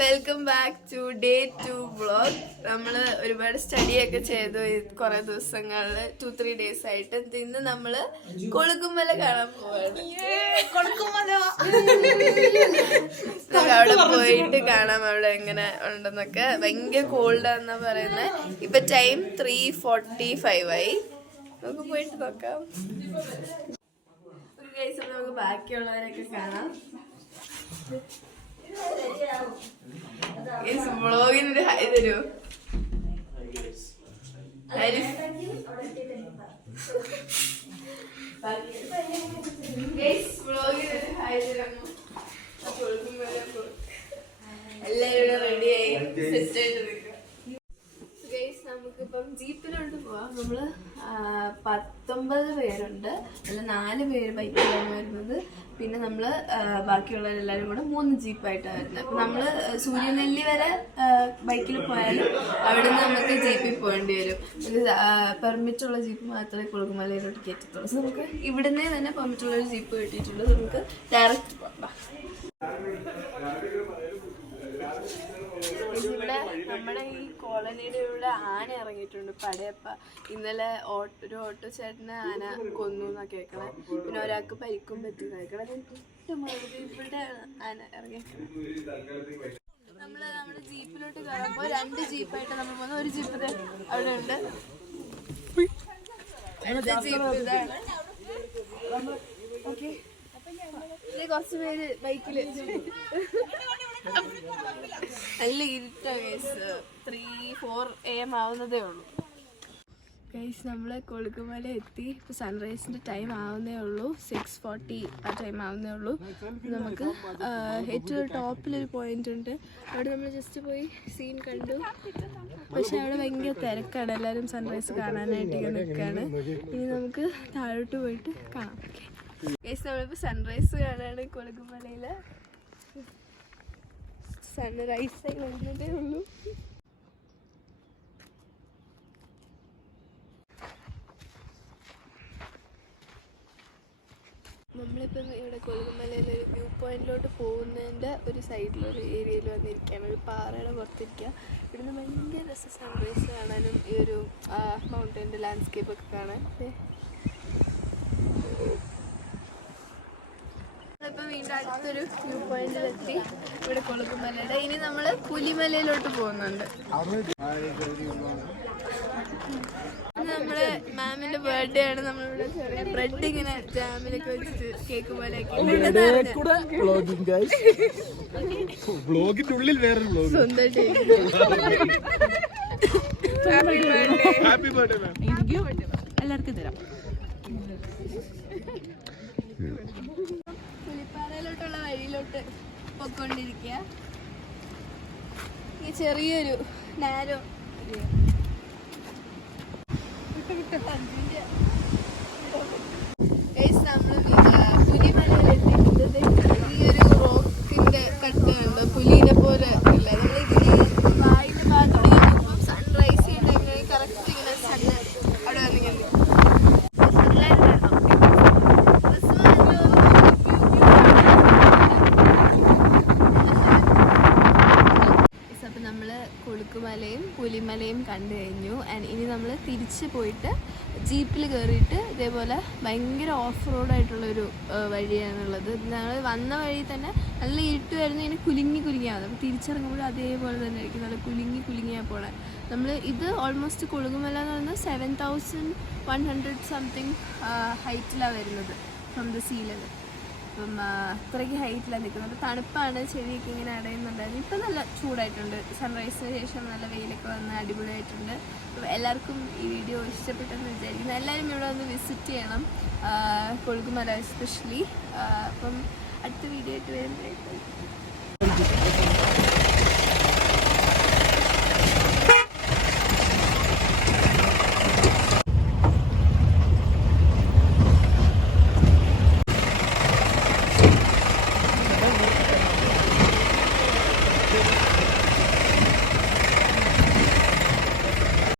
Welcome back to day 2 vlog. നമ്മള് ഒരുപാട് study ഒക്കെ ചെയ്തു കുറെ ദിവസങ്ങളില് 2-3 days ആയിട്ട്. ഇന്ന് നമ്മള് കൊളുക്കുമല കാണാൻ പോവാണ്. അവിടെ പോയിട്ട് കാണാം അവിടെ എങ്ങനെ ഉണ്ടെന്നൊക്കെ. ഭയങ്കര കോൾഡാന്നാ പറയുന്നത്. ഇപ്പൊ ടൈം 3:45 ആയി. നമുക്ക് പോയിട്ട് നോക്കാം. ഒരു കേസ് നമുക്ക് ബാക്കിയുള്ളവരൊക്കെ കാണാം. വ്ളോഗിനൊരു ഹൈ തരൂ. വ്ളോഗിനൊരു ഹൈ തരാമോ? എല്ലാരും റെഡിയായി സെറ്റ് ആയിട്ട് നിൽക്കുക. നമുക്കിപ്പം ജീപ്പിലോട്ട് പോവാം. നമ്മള് 19 പേരുണ്ട്. അതിൽ 4 പേര് ബൈക്കിലാണ് വരുന്നത്. പിന്നെ നമ്മള് ബാക്കിയുള്ളവരെല്ലാരും കൂടെ 3 ജീപ്പായിട്ടാണ് വരുന്നത്. അപ്പൊ നമ്മള് സൂര്യനെല്ലി വരെ ബൈക്കിൽ പോയാലും അവിടെ നിന്ന് നമുക്ക് ജീപ്പിൽ പോകേണ്ടി വരും. പെർമിറ്റുള്ള ജീപ്പ് മാത്രമേ കൊളുക്കുമലയിലോട്ട് കയറ്റത്തുള്ളൂ. സോ നമുക്ക് ഇവിടുന്ന് തന്നെ പെർമിറ്റുള്ള ഒരു ജീപ്പ് കിട്ടിയിട്ടുണ്ട്. നമുക്ക് ഡയറക്റ്റ് പോകാം. ഇവിടെ നമ്മുടെ ഈ കോളനിയുടെ ഇവിടെ ആന ഇറങ്ങിയിട്ടുണ്ട്. പടയപ്പ ഇന്നലെ ഒരു ഓട്ടോ ചേട്ടനെ ആന കൊന്നു എന്നാ കേൾക്കണേ. പിന്നെ ഒരാൾക്ക് പരിക്കും പറ്റി കേൾക്കണേ. ഇവിടെ ആന ഇറങ്ങിയേക്കണേ. നമ്മള് നമ്മുടെ ജീപ്പിലോട്ട് കയറുമ്പോ 2 ജീപ്പായിട്ട് നമ്മൾ പോകുന്ന ഒരു ജീപ്പ് അവിടെ ഉണ്ട്. അടുത്ത ജീപ്പ് ഇതാണ്. ഓക്കെ, കുറച്ച് പേര് ബൈക്കില്. നല്ല ഇരുട്ടാ ഗൈസ്. 3-4 AM ആവുന്നതേ ഉള്ളൂ. ഗൈസ് നമ്മള് കൊളുക്കുമല എത്തി. ഇപ്പൊ സൺറൈസിന്റെ ടൈം ആവുന്നേ ഉള്ളൂ. 6:40 ആ ടൈം ആവുന്നേ ഉള്ളൂ. നമുക്ക് ഏറ്റവും ടോപ്പിലൊരു പോയിന്റ് ഉണ്ട്. അവിടെ നമ്മൾ ജസ്റ്റ് പോയി സീൻ കണ്ടു. പക്ഷെ അവിടെ ഭയങ്കര തിരക്കാണ്. എല്ലാവരും സൺറൈസ് കാണാനായിട്ട് നിൽക്കുകയാണ്. ഇനി നമുക്ക് താഴോട്ട് പോയിട്ട് കാണാം. ഗൈസ് നമ്മളിപ്പോൾ സൺറൈസ് കാണാണ് കൊളുക്കുമലയില്. സൺറൈസായി വരുന്നതേ ഉള്ളൂ. നമ്മളിപ്പം ഇവിടെ കൊളുക്കുമലയിലെ ഒരു വ്യൂ പോയിന്റിലോട്ട് പോകുന്നതിൻ്റെ ഒരു സൈഡിലൊരു ഏരിയയിൽ വന്നിരിക്കുകയാണ്. ഒരു പാറയുടെ പുറത്തിരിക്കുക. ഇവിടുന്ന് ഭയങ്കര രസം സൺറൈസ് കാണാനും ഈ ഒരു മൗണ്ടൻ്റെ ലാൻഡ്സ്കേപ്പൊക്കെ കാണാൻ. നമ്മളിപ്പോൾ വീണ്ടും അടുത്തൊരു വ്യൂ പോയിന്റിലെത്തി. ഇവിടെ കൊളുക്കുമലയുടെ. ഇനി നമ്മൾ പുലിമലയിലോട്ട് പോകുന്നുണ്ട്. നമ്മുടെ മാമിന്റെ ബർത്ത്ഡേ ആണ്. നമ്മളിവിടെ ചെറിയ ബ്രെഡ് ഇങ്ങനെ ജാമിലൊക്കെ വെച്ചിട്ട് കേക്ക് പോലെ എല്ലാവർക്കും തരാം. പുലിപ്പാറയിലോട്ടുള്ള വഴിയിലോട്ട് പൊയ്ക്കൊണ്ടിരിക്കുക. ഈ ചെറിയൊരു നാരോ പുലിമലയിലെത്തിക്കുന്നത്. ഈ ഒരു റോക്കിന്റെ കട്ടുണ്ട് പുലിനെ പോലെ ഇല്ല. നമ്മളിങ്ങനെ വായിന്റെ ഭാഗത്തോടെ സൺറൈസ് ചെയ്യുന്ന എങ്ങനെ കറക്റ്റ് ഇങ്ങനെ സണ്ണ് അവിടെ വന്നിങ്ങനെ കൊളുക്കുമലയും പുലിമലയും കണ്ടു കഴിഞ്ഞു. ആൻഡ് ഇനി നമ്മൾ തിരിച്ച് പോയിട്ട് ജീപ്പിൽ കയറിയിട്ട് ഇതേപോലെ ഭയങ്കര ഓഫ് റോഡായിട്ടുള്ളൊരു വഴിയാണുള്ളത്. ഞങ്ങൾ വന്ന വഴി തന്നെ നല്ല ഇരുട്ട് വരുന്ന ഇങ്ങനെ കുലുങ്ങിയാവുന്നത്. അപ്പോൾ തിരിച്ചിറങ്ങുമ്പോഴും അതേപോലെ തന്നെ ആയിരിക്കും. നല്ല കുലുങ്ങിയാണ് പോണേ. നമ്മൾ ഇത് ഓൾമോസ്റ്റ് കൊളുക്കുമല എന്ന് പറയുന്നത് 7100 സംതിങ് ഹൈറ്റിലാണ് വരുന്നത് ഫ്രം ദ സീ ലെവൽ. അപ്പം അത്രയ്ക്ക് ഹൈറ്റിലാണ് നിൽക്കുന്നത്. അപ്പോൾ തണുപ്പാണ്. ചെവിയൊക്കെ ഇങ്ങനെ അടയുന്നുണ്ടായിരുന്നു. ഇപ്പം നല്ല ചൂടായിട്ടുണ്ട്. സൺറൈസിന് ശേഷം നല്ല വെയിലൊക്കെ വന്ന് അടിപൊളിയായിട്ടുണ്ട്. അപ്പോൾ എല്ലാവർക്കും ഈ വീഡിയോ ഇഷ്ടപ്പെട്ടെന്ന് വിചാരിക്കുന്നു. എല്ലാവരും ഇവിടെ വന്ന് വിസിറ്റ് ചെയ്യണം, കൊളുക്കുമല എസ്പെഷ്യലി. അപ്പം അടുത്ത വീഡിയോ ആയിട്ട് വരുമ്പോഴേക്കും